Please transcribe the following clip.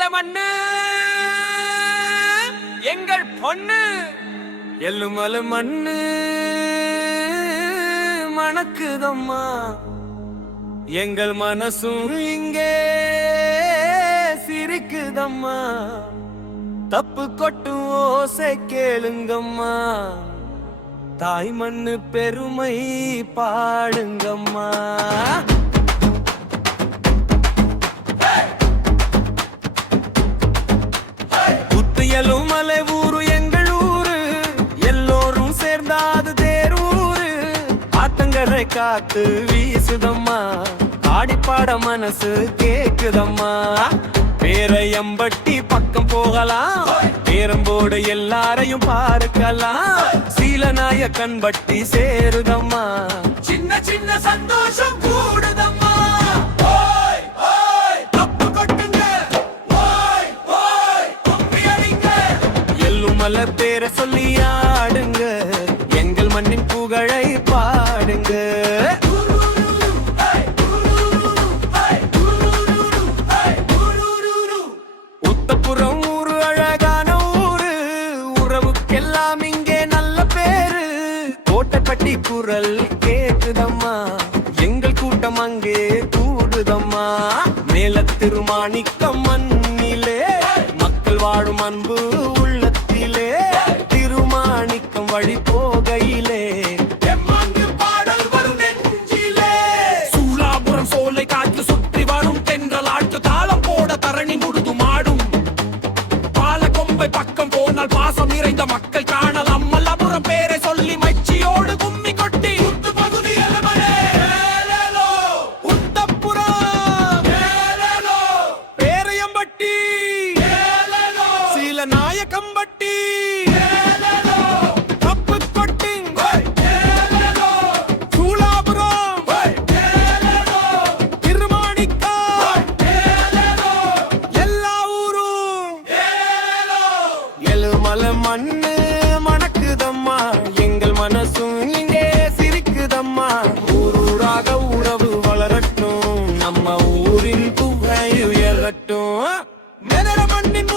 எல்லுமலை மண்ணு எங்கள் பொண்ணு. எல்லுமலை மண்ணு மணக்குதம்மா, எங்கள் மனசும் இங்கே சிரிக்குதம்மா. தப்பு கொட்டும் ஓசை கேளுங்கம்மா, தாய் மண்ணு பெருமை பாடுங்கம்மா. எல்லுமலை ஊரு எங்கள் ஊரு, எல்லோரும் சேர்ந்தாது தேரூரு. ஆத்தங்கரை காத்து வீசுதம்மா, ஆடிப்பாட மனசு கேக்குதம்மா. பேரையம்பட்டி பக்கம் போகலாம், பேரம்போடு எல்லாரையும் பார்க்கலாம். சீலநாயக்கன் பட்டி சேருதம்மா, சின்ன சின்ன சந்தோஷம் கூடுதம்மா. எல்லுமலை பேரை சொல்லி ஆடுங்க, எங்கள் மண்ணின் புகழை பாடுங்க. உத்தப்புறம் ஊரு அழகான ஊரு, உறவுக்கெல்லாம் இங்கே நல்ல பேரு. கோட்டைப்பட்டி குரல் கேக்குதம்மா, எங்கள் கூட்டம் அங்கே கூடுதம்மா. மேல திருமாணிக்கம் மண்ணிலே மக்கள் வாழும் அன்பு உள்ளத்திலே. திருமாணிக்கம் வழி போகையிலே பாடல் வரும் நெஞ்சிலே. சூலாபுரம் சோலை காற்று சுற்றி வரும் தென்றல் ஆட்டு தாளம் போட தரணி முழுதும் ஆடும். பாலக்கொம்பை பக்கம் போனால் பாசம் நிறைந்த மக்கள் காணல். அம்மல்லாபுரம் பேரை சொல்லி மச்சியோடு கும்மி கொட்டி பேரையம்பட்டி சீலநாயக்கம்பட்டி எல்லுமலை மண்ணு மணக்குதம்மா, எங்கள் மனசும் இங்கே சிரிக்குதம்மா. ஊரூராக உறவு வளரட்டும், நம்ம ஊரின் புகை உயரட்டும். மண்ணின்